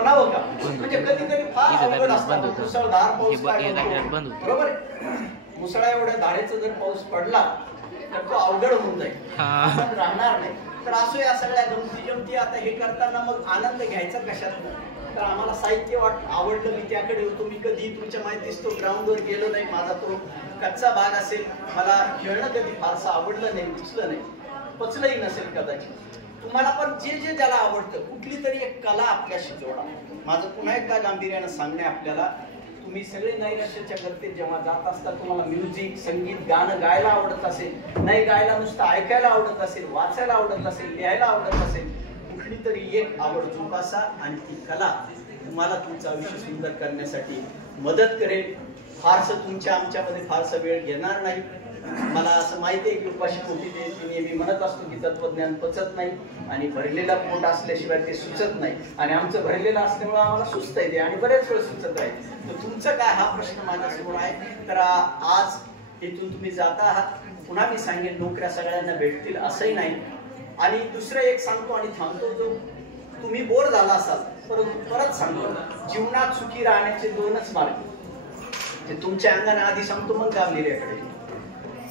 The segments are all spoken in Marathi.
म्हणावं का? म्हणजे कधी कधी फार अवघड असतं. मुसळधार पाऊस बरोबर, मुसळा एवढ्या धारेचा जर पाऊस पडला तर तो अवघड होऊन जाईल, आपण राहणार नाही. तर असो या सगळ्या गमती जमती आता हे करताना मग आनंद घ्यायचा कशात? तर आम्हाला साहित्य आवडलं, मी त्याकडे होतो. मी कधी तुमच्या माहितीच तो ग्राउंडवर गेलो नाही, माझा तो कच्चा भाग असेल. मला खेळणं कधी फारसं आवडलं नाही, रुचलं नाही, पचलंही नसेल कदाचित. तुम्हाला पण जे जे ज्याला आवडतं कुठली तरी एक कला आपल्याशी जोडा. माझं पुन्हा एकदा गांभीर्यानं सांगणे आपल्याला, तुम्ही सगळे नैराश्याच्या गर्दीत जेव्हा जात असता, तुम्हाला म्युझिक संगीत गाणं गायला आवडत असेल, नाही गायला नुसतं ऐकायला आवडत असेल, वाचायला आवडत असेल, लिहायला आवडत असेल, कुठली तरी एक आवड जोपासा आणि ती कला तुम्हाला तुमचं आयुष्य सुंदर करण्यासाठी मदत करेल. फारसं तुमच्या आमच्यामध्ये फारसा वेळ घेणार नाही. मला असं माहिती आहे की उपाशी पोटी ते नेहमी म्हणत असतो की तत्वज्ञान पचत नाही आणि भरलेला पोट असल्याशिवाय ते सुचत नाही, आणि आमचं भरलेलं असल्यामुळे आम्हाला सुचत येते आणि बरेच वेळ सुचत आहे. तर तुमचं काय हा प्रश्न माझ्यासमोर आहे. तर आज इथून तुम्ही जाता आहात, पुन्हा मी सांगेन नोकऱ्या सगळ्यांना भेटतील असंही नाही. आणि दुसरं एक सांगतो आणि थांबतो, जो तुम्ही बोर झाला असाल परंतु परत सांगतो, जीवनात सुखी राहण्याचे दोनच मार्ग, ते तुमच्या अंगाने आधी सांगतो मग गांभीर्याकडे.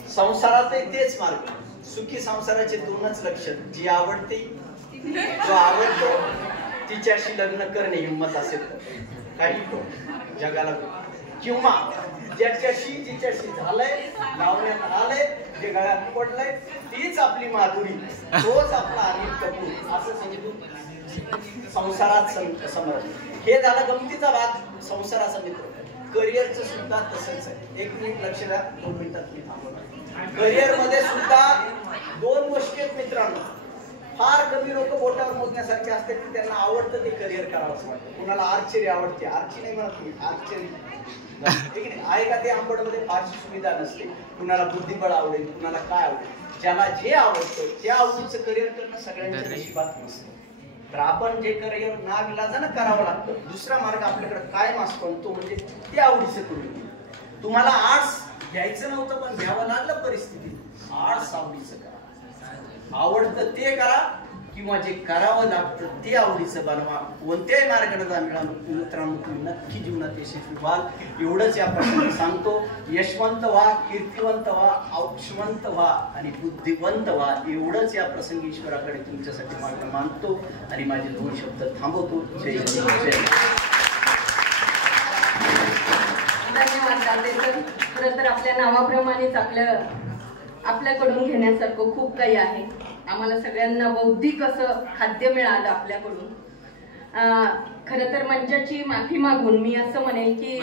संसारातही तेच मार्ग, सुखी संसाराचे दोनच लक्षण, जी आवडते, जो आवडतो तिच्याशी लग्न करणे हिंमत असेल काही तो जगाला, किंवा ज्याच्याशी जिच्याशी झालंय, लावण्यात आलंय, जे गळ्यात पडलंय, तीच आपली माधुरी, तोच आपला अनिल कपूर, असं समजून संसारात समज. हे झालं गमतीचा भाग, संसाराचा मित्र. करिअरचं सुद्धा तसंच आहे. एक मिनिट लक्ष द्या, 2 मिनिटात मी थांबवणार. करिअर मध्ये सुद्धा 2 गोष्टी आहेत मित्रांनो. फार कमी लोक बोटावर मोजण्यासारखे असतात की त्यांना आवडतं ते करिअर करावंच वाटतं. कुणाला आर्चरी आवडते, आर्ची नाही म्हणत मी, आर्चरी ठीक आहे, आहे का ते आंबडमध्ये फारशी सुविधा नसते. कुणाला बुद्धिबळ आवडेल, कुणाला काय आवडेल, ज्याला जे आवडतं त्या आवडीचं करिअर करणं सगळ्यांच्या नशिबात नसतं. तर आपण जे करिअर नाविलाजानं करावं लागतं, दुसरा मार्ग आपल्याकडे कायम असतो, तो म्हणजे ते आवडीचं करून. तुम्हाला आर्ट्स घ्यायचं नव्हतं पण घ्यावं लागलं परिस्थितीत, आर्ट्स आवडीचं करा, आवडतं ते करा, किंवा जे करावं लागतं ते आवडीचं बनवा. कोणत्याही मार्गाने मित्रांनो तुम्ही नक्की जीवनात यशस्वी व्हाल, एवढंच या प्रश्नाने सांगतो. यशवंत व्हा, कीर्तिवंत व्हा, औक्षवंत व्हा आणि बुद्धिवंत व्हा, एवढंच या प्रसंगी ईश्वराकडे तुमच्यासाठी मागणं मानतो आणि माझे 2 शब्द थांबवतो. जय जय. धन्यवाद दातेकर. खरं तर आपल्या नावाप्रमाणेच आपल्याकडून घेण्यासारखं खूप काही आहे. आम्हाला सगळ्यांना बौद्धिक असं खाद्य मिळालं आपल्याकडून. खरं तर मंचाची माफी मागून मी असं म्हणेल की